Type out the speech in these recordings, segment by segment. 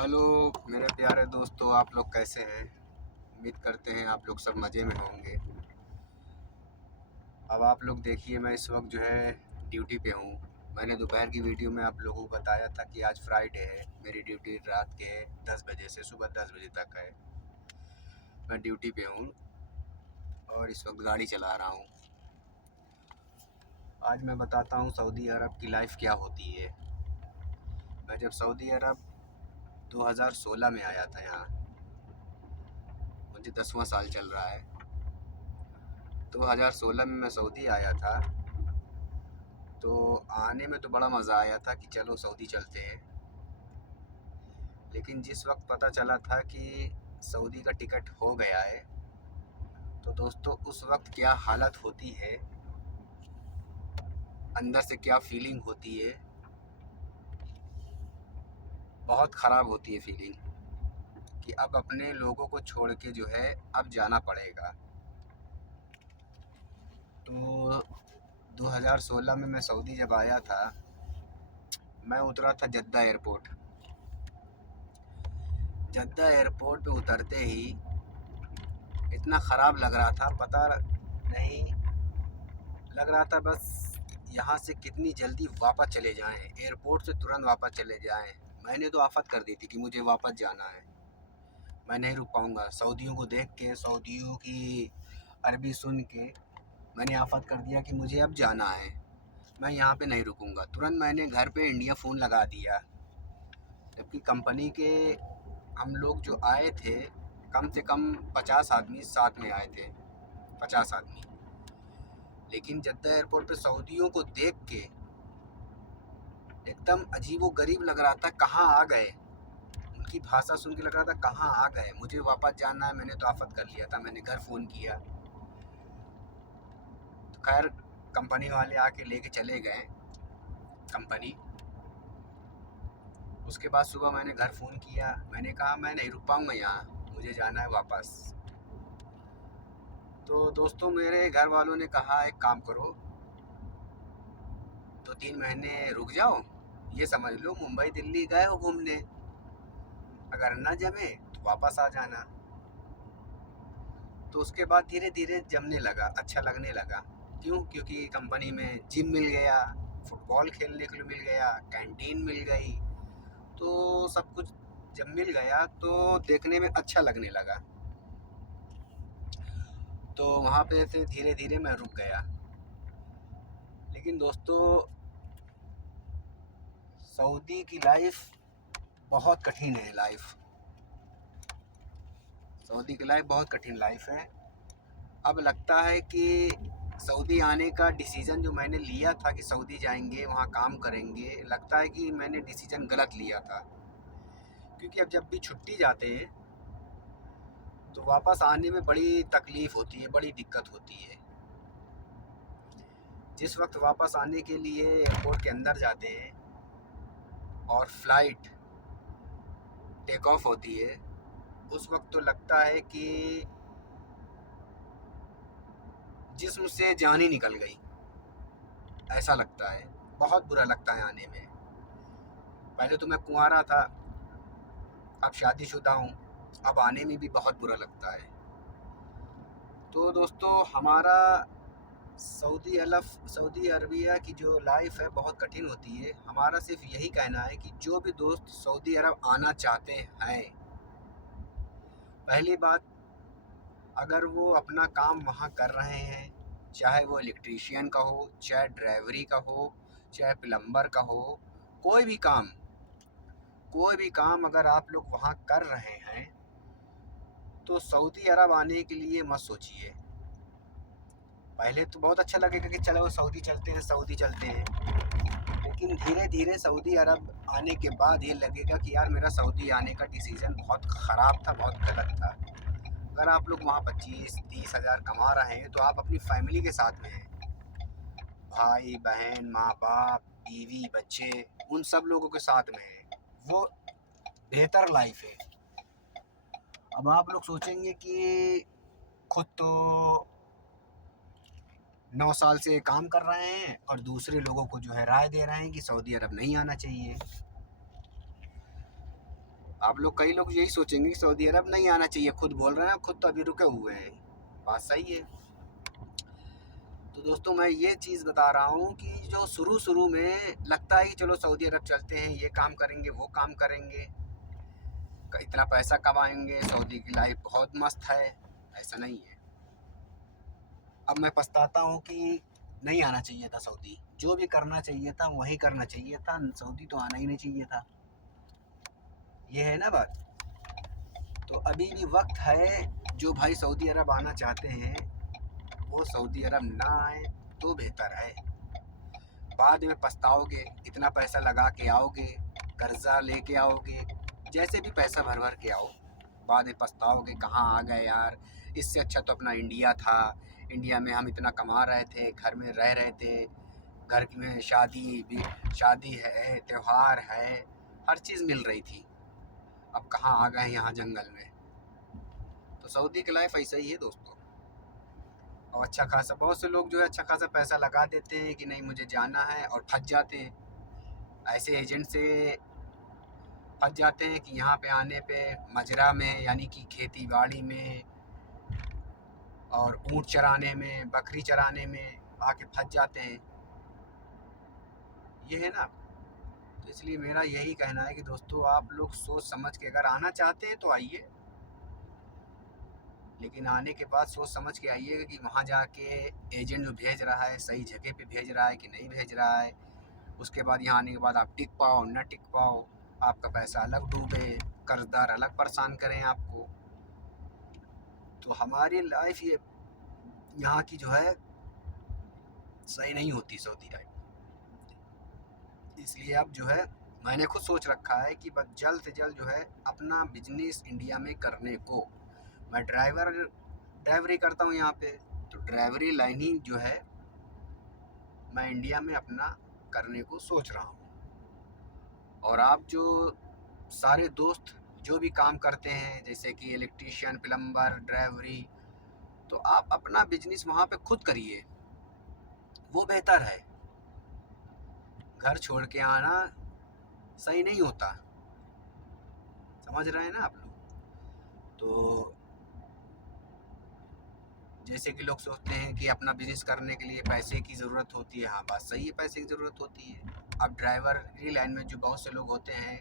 Hello मेरे प्यारे दोस्तों, आप लोग कैसे हैं? उम्मीद करते हैं आप लोग सब मज़े में होंगे। अब आप लोग देखिए, मैं इस वक्त जो है ड्यूटी पे हूँ। मैंने दोपहर की वीडियो में आप लोगों को बताया था कि आज फ्राइडे है। मेरी ड्यूटी रात के 10 बजे से सुबह 10 बजे तक है। मैं ड्यूटी पे हूँ और इस वक्त गाड़ी चला रहा हूँ। आज मैं बताता हूँ सऊदी अरब की लाइफ क्या होती है। मैं जब सऊदी अरब 2016 में आया था यहाँ, मुझे 10वां साल चल रहा है। 2016 में मैं सऊदी आया था, तो आने में तो बड़ा मज़ा आया था कि चलो सऊदी चलते हैं। लेकिन जिस वक्त पता चला था कि सऊदी का टिकट हो गया है, तो दोस्तों उस वक्त क्या हालत होती है, अंदर से क्या फीलिंग होती है, बहुत ख़राब होती है फीलिंग कि अब अपने लोगों को छोड़ के जो है अब जाना पड़ेगा। तो 2016 में मैं सऊदी जब आया था, मैं उतरा था जद्दा एयरपोर्ट। जद्दा एयरपोर्ट पे उतरते ही इतना ख़राब लग रहा था, पता नहीं लग रहा था बस यहाँ से कितनी जल्दी वापस चले जाएं, एयरपोर्ट से तुरंत वापस चले जाएं। मैंने तो आफत कर दी थी कि मुझे वापस जाना है, मैं नहीं रुक पाऊँगा। सऊदियों को देख के, सऊदियों की अरबी सुन के मैंने आफत कर दिया कि मुझे अब जाना है, मैं यहाँ पे नहीं रुकूँगा। तुरंत मैंने घर पे इंडिया फ़ोन लगा दिया। जबकि कंपनी के हम लोग जो आए थे, कम से कम 50 आदमी साथ में आए थे, 50 आदमी। लेकिन जद्दा एयरपोर्ट पे सऊदियों को देख के एकदम अजीबो गरीब लग रहा था, कहाँ आ गए। उनकी भाषा सुन के लग रहा था कहाँ आ गए, मुझे वापस जाना है। मैंने तो आफत कर लिया था, मैंने घर फ़ोन किया तो खैर कंपनी वाले आके लेके चले गए कंपनी। उसके बाद सुबह मैंने घर फ़ोन किया, मैंने कहा मैं नहीं रुक पाऊँगा यहाँ, मुझे जाना है वापस। तो दोस्तों मेरे घर वालों ने कहा एक काम करो, 2-3 महीने रुक जाओ, ये समझ लो मुंबई दिल्ली गए हो घूमने, अगर ना जमे तो वापस आ जाना। तो उसके बाद धीरे धीरे जमने लगा, अच्छा लगने लगा। क्यों? क्योंकि कंपनी में जिम मिल गया, फुटबॉल खेलने के लिए मिल गया, कैंटीन मिल गई, तो सब कुछ जब मिल गया तो देखने में अच्छा लगने लगा। तो वहाँ पे से धीरे धीरे मैं रुक गया। लेकिन दोस्तों सऊदी की लाइफ बहुत कठिन है। सऊदी की लाइफ बहुत कठिन लाइफ है। अब लगता है कि सऊदी आने का डिसीज़न जो मैंने लिया था कि सऊदी जाएंगे वहाँ काम करेंगे, लगता है कि मैंने डिसीज़न गलत लिया था। क्योंकि अब जब भी छुट्टी जाते हैं तो वापस आने में बड़ी तकलीफ़ होती है, बड़ी दिक्कत होती है। जिस वक्त वापस आने के लिए एयरपोर्ट के अंदर जाते हैं और फ्लाइट टेक ऑफ होती है, उस वक्त तो लगता है कि जिस्म से जान ही निकल गई, ऐसा लगता है। बहुत बुरा लगता है आने में। पहले तो मैं कुंवारा था, अब शादीशुदा हूँ, अब आने में भी बहुत बुरा लगता है। तो दोस्तों हमारा सऊदी अरबिया की जो लाइफ है बहुत कठिन होती है। हमारा सिर्फ यही कहना है कि जो भी दोस्त सऊदी अरब आना चाहते हैं, पहली बात, अगर वो अपना काम वहाँ कर रहे हैं, चाहे वो इलेक्ट्रीशियन का हो, चाहे ड्राइवरी का हो, चाहे प्लम्बर का हो, कोई भी काम, कोई भी काम अगर आप लोग वहाँ कर रहे हैं तो सऊदी अरब आने के लिए मत सोचिए। पहले तो बहुत अच्छा लगेगा कि चलो सऊदी चलते हैं, सऊदी चलते हैं। लेकिन धीरे धीरे सऊदी अरब आने के बाद ये लगेगा कि यार मेरा सऊदी आने का डिसीज़न बहुत ख़राब था, बहुत गलत था। अगर आप लोग वहाँ 25-30 हज़ार कमा रहे हैं तो आप अपनी फैमिली के साथ में हैं, भाई बहन, माँ बाप, बीवी, बच्चे, उन सब लोगों के साथ में हैं। वो बेहतर लाइफ है। अब आप लोग सोचेंगे कि खुद तो 9 साल से काम कर रहे हैं और दूसरे लोगों को जो है राय दे रहे हैं कि सऊदी अरब नहीं आना चाहिए। आप लोग कई लोग यही सोचेंगे कि सऊदी अरब नहीं आना चाहिए, खुद बोल रहे हैं, खुद तो अभी रुके हुए हैं। बात सही है। तो दोस्तों मैं ये चीज़ बता रहा हूँ कि जो शुरू शुरू में लगता है कि चलो सऊदी अरब चलते हैं, ये काम करेंगे वो काम करेंगे, इतना पैसा कमाएंगे, सऊदी की लाइफ बहुत मस्त है, ऐसा नहीं है। अब मैं पछताता हूँ कि नहीं आना चाहिए था सऊदी, जो भी करना चाहिए था वही करना चाहिए था, सऊदी तो आना ही नहीं चाहिए था। ये है ना बात। तो अभी भी वक्त है, जो भाई सऊदी अरब आना चाहते हैं वो सऊदी अरब ना आए तो बेहतर है। बाद में पछताओगे, इतना पैसा लगा के आओगे, कर्जा लेके आओगे, जैसे भी पैसा भर भर के आओ, बाद में पछताओगे कहाँ आ गए यार, इससे अच्छा तो अपना इंडिया था। इंडिया में हम इतना कमा रहे थे, घर में रह रहे थे, घर में शादी है, त्यौहार है, हर चीज़ मिल रही थी। अब कहाँ आ गए यहाँ जंगल में। तो सऊदी की लाइफ ऐसा ही है दोस्तों। और अच्छा खासा, बहुत से लोग जो है अच्छा खासा पैसा लगा देते हैं कि नहीं मुझे जाना है, और फंस जाते हैं। ऐसे एजेंट से फंस जाते हैं कि यहाँ पे आने पे मजरा में, यानी कि खेती बाड़ी में और ऊँट चराने में, बकरी चराने में आके फंस जाते हैं। ये है ना। तो इसलिए मेरा यही कहना है कि दोस्तों आप लोग सोच समझ के अगर आना चाहते हैं तो आइए, लेकिन आने के बाद सोच समझ के आइएगा कि वहाँ जाके एजेंट जो भेज रहा है सही जगह पे भेज रहा है कि नहीं भेज रहा है। उसके बाद यहाँ आने के बाद आप टिक पाओ न टिक पाओ, आपका पैसा अलग डूबे, कर्जदार अलग परेशान करें आपको। तो हमारी लाइफ ये यहाँ की जो है सही नहीं होती सऊदी लाइफ। इसलिए अब जो है मैंने खुद सोच रखा है कि बस जल्द से जल्द जो है अपना बिजनेस इंडिया में करने को। मैं ड्राइवरी करता हूँ यहाँ पे, तो ड्राइवरी लाइनिंग जो है मैं इंडिया में अपना करने को सोच रहा हूँ। और आप जो सारे दोस्त जो भी काम करते हैं जैसे कि इलेक्ट्रीशियन, प्लम्बर, ड्राइवरी, तो आप अपना बिजनेस वहाँ पे खुद करिए, वो बेहतर है। घर छोड़ के आना सही नहीं होता, समझ रहे हैं ना आप लोग। तो जैसे कि लोग सोचते हैं कि अपना बिजनेस करने के लिए पैसे की ज़रूरत होती है, हाँ बात सही है, पैसे की ज़रूरत होती है। अब ड्राइवरी लाइन में जो बहुत से लोग होते हैं,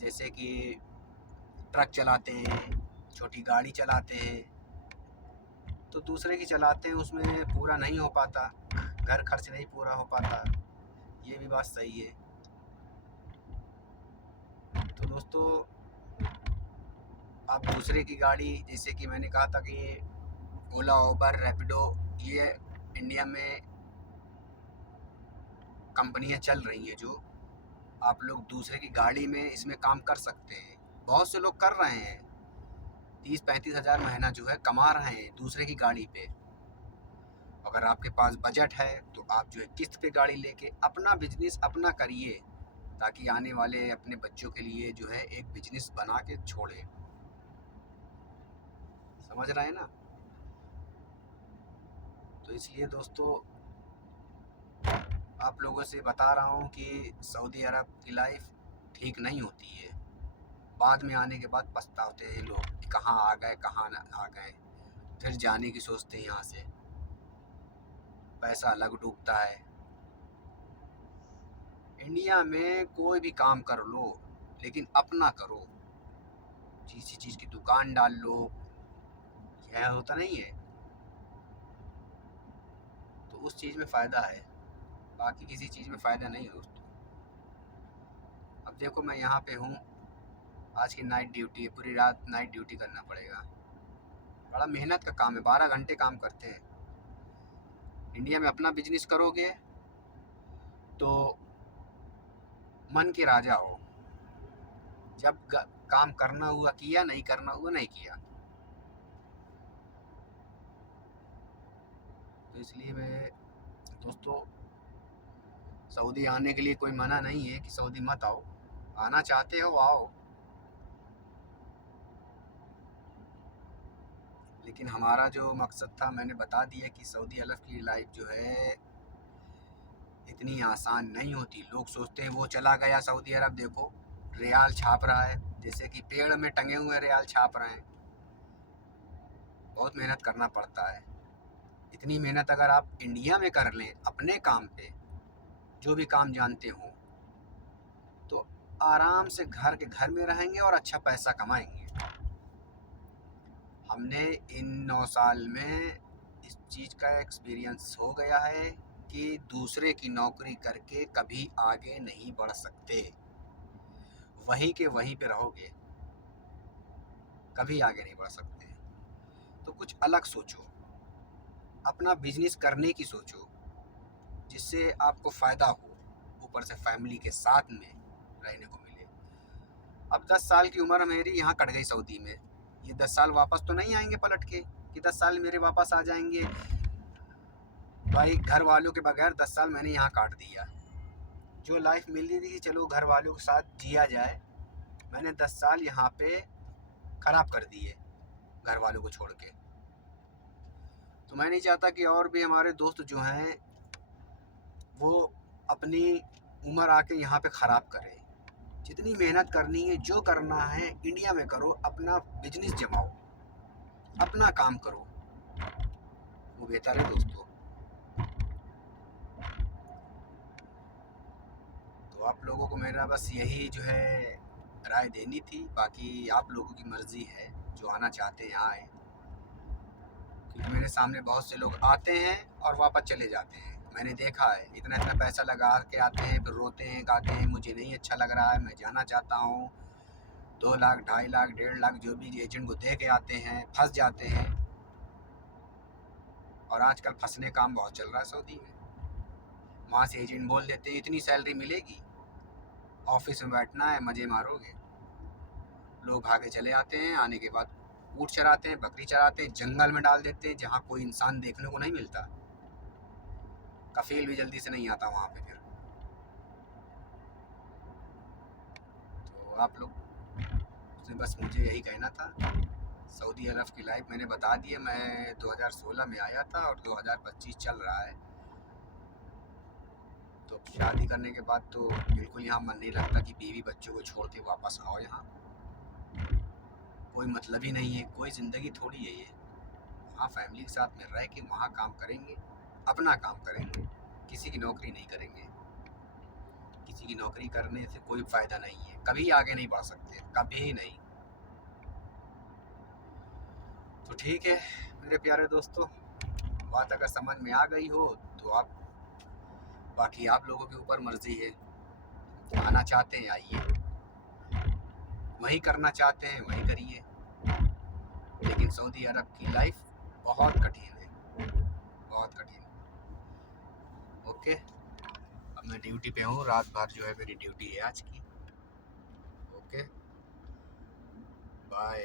जैसे कि ट्रक चलाते हैं, छोटी गाड़ी चलाते हैं, तो दूसरे की चलाते हैं, उसमें पूरा नहीं हो पाता, घर खर्च नहीं पूरा हो पाता। ये भी बात सही है। तो दोस्तों आप दूसरे की गाड़ी, जैसे कि मैंने कहा था कि ओला, उबर, रैपिडो, ये इंडिया में कंपनियां चल रही हैं, जो आप लोग दूसरे की गाड़ी में इसमें काम कर सकते हैं। बहुत से लोग कर रहे हैं, 30-35 हज़ार महीना जो है कमा रहे हैं दूसरे की गाड़ी पे। अगर आपके पास बजट है तो आप जो है किस्त पे गाड़ी लेके अपना बिजनेस अपना करिए, ताकि आने वाले अपने बच्चों के लिए जो है एक बिजनेस बना के छोड़े। समझ रहे हैं ना। तो इसलिए दोस्तों आप लोगों से बता रहा हूँ कि सऊदी अरब की लाइफ ठीक नहीं होती है। बाद में आने के बाद पछताते हैं लोग कि कहाँ आ गए, कहाँ ना आ गए, फिर जाने की सोचते हैं यहाँ से, पैसा अलग डूबता है। इंडिया में कोई भी काम कर लो लेकिन अपना करो, किसी चीज़ की दुकान डाल लो, यह होता नहीं है, तो उस चीज़ में फ़ायदा है, बाकी किसी चीज़ में फ़ायदा नहीं है दोस्तों। अब देखो मैं यहाँ पे हूँ, आज की नाइट ड्यूटी है, पूरी रात नाइट ड्यूटी करना पड़ेगा, बड़ा मेहनत का काम है, 12 घंटे काम करते हैं। इंडिया में अपना बिजनेस करोगे तो मन के राजा हो, जब काम करना हुआ किया, नहीं करना हुआ नहीं किया। तो इसलिए मैं दोस्तों, सऊदी आने के लिए कोई मना नहीं है कि सऊदी मत आओ, आना चाहते हो आओ, लेकिन हमारा जो मकसद था मैंने बता दिया कि सऊदी अरब की लाइफ जो है इतनी आसान नहीं होती। लोग सोचते हैं वो चला गया सऊदी अरब, देखो रियाल छाप रहा है, जैसे कि पेड़ में टंगे हुए रियाल छाप रहे हैं। बहुत मेहनत करना पड़ता है। इतनी मेहनत अगर आप इंडिया में कर लें अपने काम पे, जो भी काम जानते हो, तो आराम से घर के घर में रहेंगे और अच्छा पैसा कमाएंगे। हमने इन 9 साल में इस चीज़ का एक्सपीरियंस हो गया है कि दूसरे की नौकरी करके कभी आगे नहीं बढ़ सकते। वहीं के वहीं पे रहोगे, कभी आगे नहीं बढ़ सकते। तो कुछ अलग सोचो, अपना बिजनेस करने की सोचो जिससे आपको फ़ायदा हो, ऊपर से फैमिली के साथ में रहने को मिले। अब 10 साल की उम्र मेरी यहाँ कट गई सऊदी में। ये 10 साल वापस तो नहीं आएंगे पलट के कि 10 साल मेरे वापस आ जाएंगे। भाई घर वालों के बगैर 10 साल मैंने यहाँ काट दिया। जो लाइफ मिली थी कि चलो घर वालों के साथ जिया जाए, मैंने 10 साल यहाँ पे ख़राब कर दिए घर वालों को छोड़ के। तो मैं नहीं चाहता कि और भी हमारे दोस्त जो हैं वो अपनी उम्र आके यहाँ पे ख़राब करें। जितनी मेहनत करनी है, जो करना है इंडिया में करो, अपना बिजनेस जमाओ, अपना काम करो, वो बेहतर है दोस्तों। तो आप लोगों को मेरा बस यही जो है राय देनी थी। बाकी आप लोगों की मर्ज़ी है, जो आना चाहते हैं आए, क्योंकि मेरे सामने बहुत से लोग आते हैं और वापस चले जाते हैं। मैंने देखा है, इतना इतना पैसा लगा के आते हैं, फिर रोते हैं, कहते हैं मुझे नहीं अच्छा लग रहा है, मैं जाना चाहता हूँ। 2 लाख, 2.5 लाख, 1.5 लाख जो भी एजेंट को दे के आते हैं, फंस जाते हैं। और आजकल फंसने काम बहुत चल रहा है सऊदी में। वहाँ से एजेंट बोल देते हैं इतनी सैलरी मिलेगी, ऑफिस में बैठना है, मज़े मारोगे। लोग भागे चले आते हैं, आने के बाद ऊँट चराते हैं, बकरी चराते हैं, जंगल में डाल देते हैं जहाँ कोई इंसान देखने को नहीं मिलता। कफील भी जल्दी से नहीं आता वहाँ पे फिर। तो आप लोग से बस मुझे यही कहना था। सऊदी अरब की लाइफ मैंने बता दी है। मैं 2016 में आया था और 2025 चल रहा है। तो शादी करने के बाद तो बिल्कुल यहाँ मन नहीं लगता कि बीवी बच्चों को छोड़ के वापस आओ यहाँ। कोई मतलब ही नहीं है, कोई ज़िंदगी थोड़ी है ये। वहाँ फैमिली के साथ में रह के वहाँ काम करेंगे, अपना काम करेंगे, किसी की नौकरी नहीं करेंगे। किसी की नौकरी करने से कोई फ़ायदा नहीं है, कभी आगे नहीं बढ़ सकते, कभी नहीं। तो ठीक है मेरे प्यारे दोस्तों, बात अगर समझ में आ गई हो तो आप, बाकी आप लोगों के ऊपर मर्ज़ी है। आना चाहते हैं आइए, वही करना चाहते हैं वही करिए। लेकिन सऊदी अरब की लाइफ बहुत कठिन है, बहुत कठिन। ओके, अब मैं ड्यूटी पे हूँ, रात भर जो है मेरी ड्यूटी है आज की। Okay, bye.